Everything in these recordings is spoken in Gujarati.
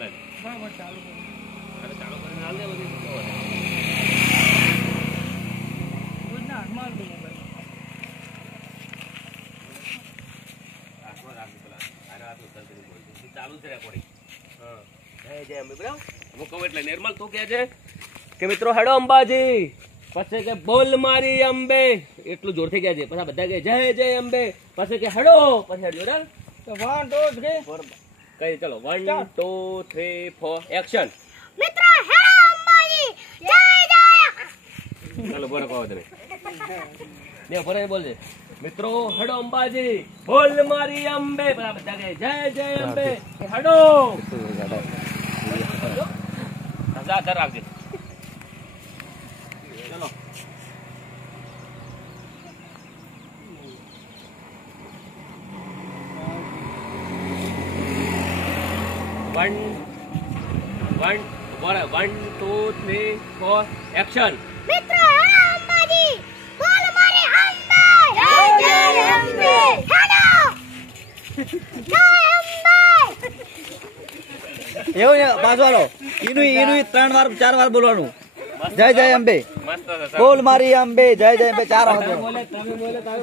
લે બરાબર ચાલુ કરો. અરે ચાલુ કરીને હાલ દે બધી રોજના હાથમાં આવતો મોબાઈલ. હાથમાં રાખી પેલા અરે આ તો ઉત્તર કરી બોલ ચાલુ છે રેકોર્ડિંગ. હા જય જય અંબે બરાબર હું કહું એટલે નિર્મલ તું કહે છે કે મિત્રો હેડો અંબાજી પછી કે બોલ મારી અંબે એટલું જોરથી કહે છે પછી બધા કહે જય જય અંબે પછી કે હેડો પછી હેડજો રે તો 1 2 3 કઈ ચલો 1 2 3 4 એક્શન મિત્રો હેલો અંબાજી જય જય. ચાલો બોલો કહો તમે ને ફરે બોલજે મિત્રો હેડો અંબાજી બોલ મારી અંબે બધા કહે જય જય અંબે હેડો ધર રાખજે ચલો one two three four action મિત્રો હેલો અંબાજી બોલ મારી અંબે જય જય અંબે. હેલો જય અંબે. એવું ને પાછો હાલો ઈનું 3 વાર 4 વાર બોલવાનું જય જય અંબે મસ્ત બોલ મારી અંબે જય જય અંબે 4 વાર તમે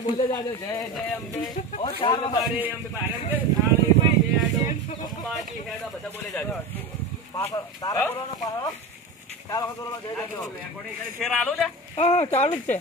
બોલે જાજો જય જય અંબે ઓ ચાલો મારી અંબે બારે અંબે થાળી માં બેડો અંબાજી હેડો બધા બોલે જાજો પાછો તારા બોલવાનો પાછો 4 વાર બોલવાનો જય જય રેકોર્ડિંગ કરી ફેર આલો ને હા ચાલુ જ છે.